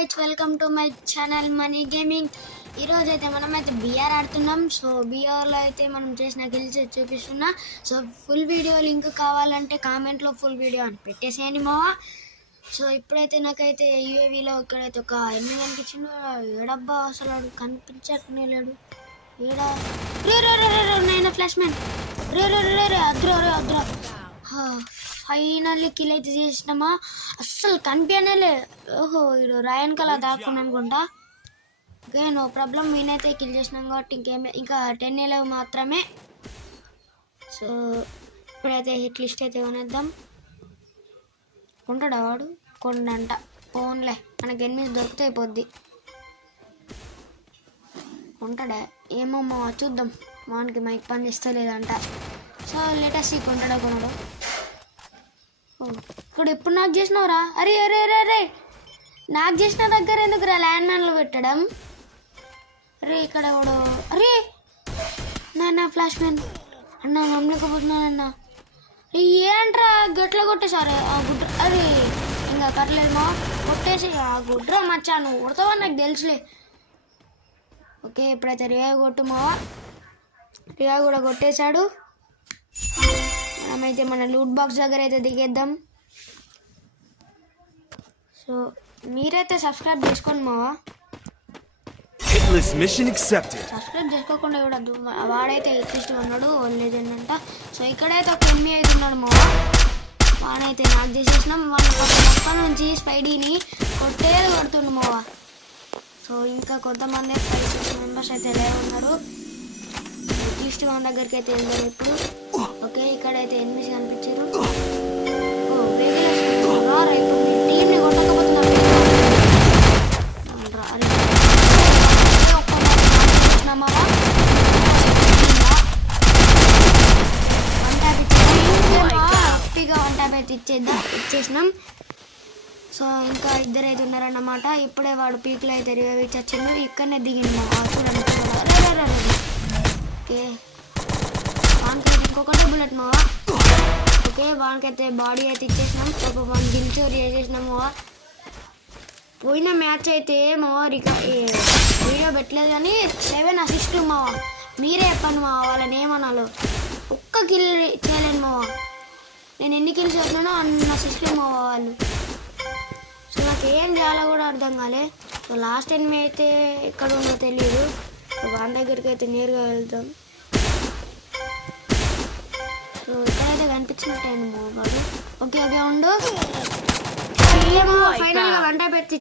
Guys welcome to my channel money gaming. ఈరోజు అయితే మనమైతే బిఆర్ ఆడుతున్నాం. సో బిఆర్లో అయితే మనం చేసిన గిల్స్ చూపిస్తున్నా. సో ఫుల్ వీడియో లింక్ కావాలంటే కామెంట్లో ఫుల్ వీడియో అని పెట్టేసేయండి మావా. సో ఇప్పుడైతే నాకైతే యూఏవీలో ఇక్కడైతే ఒక 8 కనిపించిండు. ఏడబ్బా అసలు కనిపించట్లేడు. ఏడా రే రే రే రే నైనా ఫ్లాష్ మ్యాన్ రే రే రే రే అద్రా రే అద్రా. ఫైనల్లీ కిల్ అయితే చేసినామా. అస్సలు కనిపించలే. ఓహో వీడు రాయన్ కలా దాక్కుని అనుకుంటా. Okay no problem. నేనైతే కిల్ చేసినాం కాబట్టి ఇంకా 10 11 మాత్రమే. సో ఇప్పుడైతే హిట్ లిస్ట్ అయితే కొనేద్దాం. కొంటాడా వాడు? కొండంట. ఫోన్లే మనకి ఎనిమిది దొరికితే అయిపోద్ది. కొంటాడా ఏమో చూద్దాం. వానికి మైక్ పని చేస్తలేదంట. So latest కొంటాడా కొనడు. ఇప్పుడు ఎప్పుడు నాకు చేసినావురా? అరే అరే అరే అరే నాకు చేసిన దగ్గర ఎందుకురా ల్యాండ్ మ్యాన్లో పెట్టడం? అరే ఇక్కడ కూడా అరే నాన్న ఫ్లాష్ మ్యాన్ అన్న మమ్మలేకపోతున్నానన్నా. ఏంట్రా గట్ల కొట్టేసారు ఆ గుడ్ర. అరే ఇంకా కట్టలేమో కొట్టేసి ఆ గుడ్ర మచ్చా నువ్వు కొడతావని నాకు తెలుసులే. ఓకే ఇప్పుడైతే రివైవ్ కొట్టుమావా. రివైవ్ కూడా కొట్టేశాడు. మనమైతే మన లూట్ బాక్స్ దగ్గర అయితే దిగేద్దాం. సో మీరైతే సబ్స్క్రైబ్ చేసుకోండి మావా. సబ్స్క్రైబ్ చేసుకోకుండా చూడద్దు. వాడైతే ఎక్కిస్ట్ ఉన్నాడు లెజెండ్ అంట. సో ఇక్కడైతే ఒక ఎనిమిది అయితే ఉన్నాడు మావా. వాడైతే నాకు చేసేసినాం. వాడు పక్క నుంచి స్పైడీని కొడుతుండు మావా. సో ఇంకా కొంతమంది 5-6 మెంబర్స్ అయితే లేవు ఉన్నారు. ఎక్కిస్ట్ మన దగ్గరికి అయితే వెళ్దాం ఇప్పుడు. ఓకే ఇక్కడైతే ఎనిమిది కనిపించారు. టీంని కొట్టకపోతున్నా ఇచ్చేసినాం. సో ఇంకా ఇద్దరు అయితే ఉన్నారన్నమాట. ఇప్పుడే వాడు పీక్లో అయితే రివైవ్ ఇచ్చిండు. ఇక్కడనే దిగింది మా చూడండి. ఓకే వానికి ఇంకొకటే బుల్లెట్ మావా. ఓకే వానికైతే బాడీ అయితే ఇచ్చేసినాం. ఒక 1 గిల్ చోరీ చేసేసినాము. పోయిన మ్యాచ్ అయితే మావా వీడియో పెట్టలేదు కానీ 7 అసిస్టులు మావా. మీరే చెప్పండి మావా వాళ్ళని ఏమనాలో. ఒక్క కిల్ చేయలేను మావా. నేను ఎన్ని కిల్స్ చేస్తున్నానో అన్ని అసిస్టులు మావా వాళ్ళు. సో నాకు ఏం చేయాలో కూడా అర్థం కాలే. సో లాస్ట్ ఎనిమి అయితే ఎక్కడ ఉందో తెలియదు. సో వాని దగ్గరికి అయితే నేరుగా వెళ్తాం. సో ఇక్కడైతే కనిపించినట్టయింది వాడు. ఓకే ఓకే ఉండు. ఫైనల్గా 1 పెట్టి